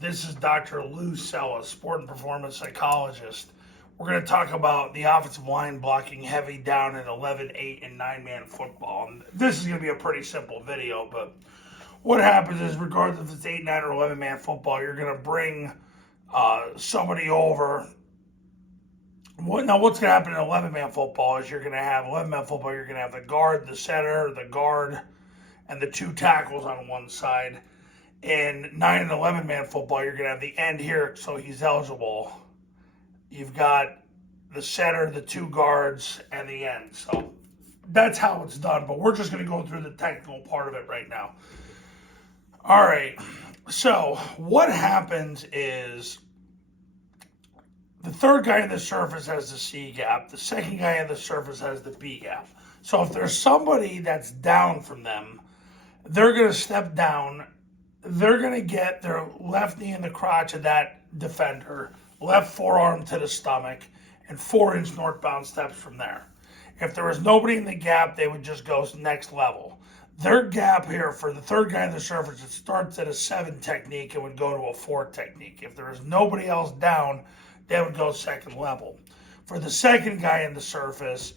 This is Dr. Lou Sella, sport and performance psychologist. We're going to talk about the offensive line blocking heavy down in 11, 8, and 9-man football. And this is going to be a pretty simple video, but what happens is, regardless if it's 8, 9, or 11-man football, you're going to bring somebody over. Now, what's going to happen in 11-man football is you're going to have the guard, the center, the guard, and the two tackles on one side. In 9 and 11-man football, you're going to have the end here, so he's eligible. You've got the center, the two guards, and the end. So that's how it's done, but we're just going to go through the technical part of it right now. All right, so what happens is the third guy in the surface has the C gap. The second guy in the surface has the B gap. So if there's somebody that's down from them, they're going to step down. They're going to get their left knee in the crotch of that defender, left forearm to the stomach, and 4-inch northbound steps from there. If there was nobody in the gap, they would just go next level. Their gap here for the third guy in the surface, it starts at a 7 technique and would go to a 4 technique. If there was nobody else down, they would go second level. For the second guy in the surface,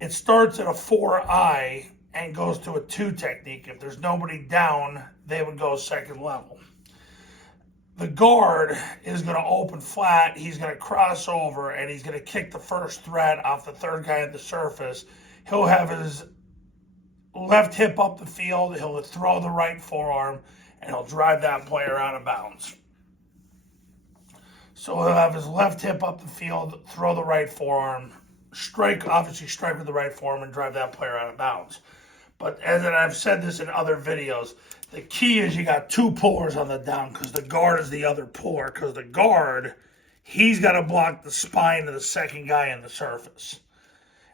it starts at a 4I and goes to a 2 technique. If there's nobody down, they would go second level. The guard is going to open flat. He's going to cross over, and he's going to kick the first threat off the third guy at the surface. He'll have his left hip up the field. He'll throw the right forearm, and he'll drive that player out of bounds. So he'll have his left hip up the field, throw the right forearm, strike with the right forearm, and drive that player out of bounds. But as I've said this in other videos, the key is you got 2 pullers on the down because the guard is the other puller. Because the guard, he's got to block the spine of the second guy in the surface.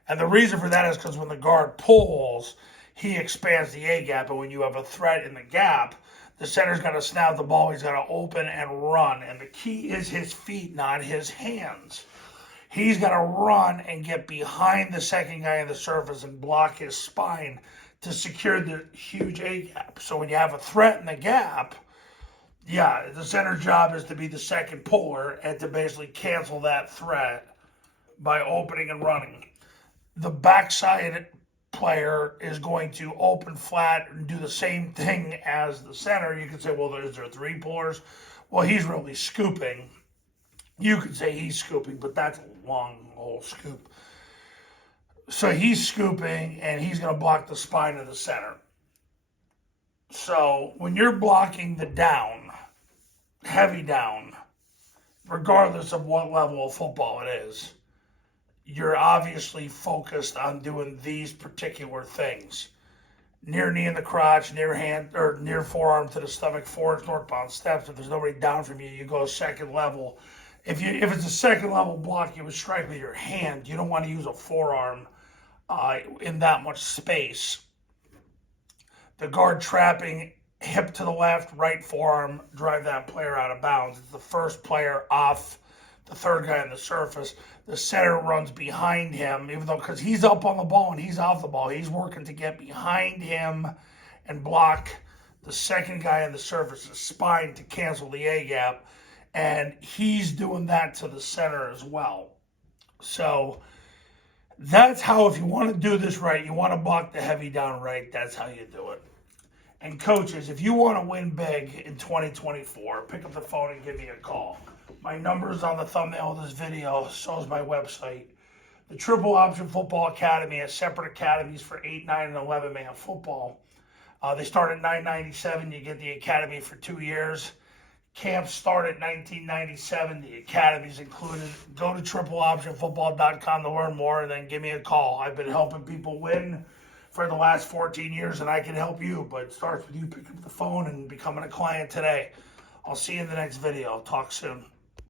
And the reason for that is because when the guard pulls, he expands the A gap. And when you have a threat in the gap, the center's got to snap the ball. He's got to open and run. And the key is his feet, not his hands. He's got to run and get behind the second guy in the surface and block his spine to secure the huge A gap. So when you have a threat in the gap, the center's job is to be the second puller and to basically cancel that threat by opening and running. The backside player is going to open flat and do the same thing as the center. You could say, well, is there 3 pullers? Well, he's really scooping. You could say he's scooping, but that's a long old scoop. So he's scooping, and he's going to block the spine of the center. So when you're blocking the down, heavy down, regardless of what level of football it is, you're obviously focused on doing these particular things. Near knee in the crotch, near hand or near forearm to the stomach, 4-inch northbound steps. If there's nobody down from you, you go second level. If it's a second level block, you would strike with your hand. You don't want to use a forearm in that much space. The guard trapping, hip to the left, right forearm, drive that player out of bounds. It's the first player off the third guy on the surface. The center runs behind him, even though because he's up on the ball and he's off the ball. He's working to get behind him and block the second guy on the surface's spine to cancel the A gap. And he's doing that to the center as well. So that's how, if you want to do this right, you want to block the heavy down right, that's how you do it. And coaches, if you want to win big in 2024, pick up the phone and give me a call. My number is on the thumbnail of this video, so is my website. The Triple Option Football Academy has separate academies for 8, 9, and 11-man football. They start at $9.97. You get the academy for 2 years. Camps start at $19.97. The academy's included. Go to tripleoptionfootball.com to learn more, and then give me a call. I've been helping people win for the last 14 years, and I can help you, but it starts with you picking up the phone and becoming a client today. I'll see you in the next video. Talk soon.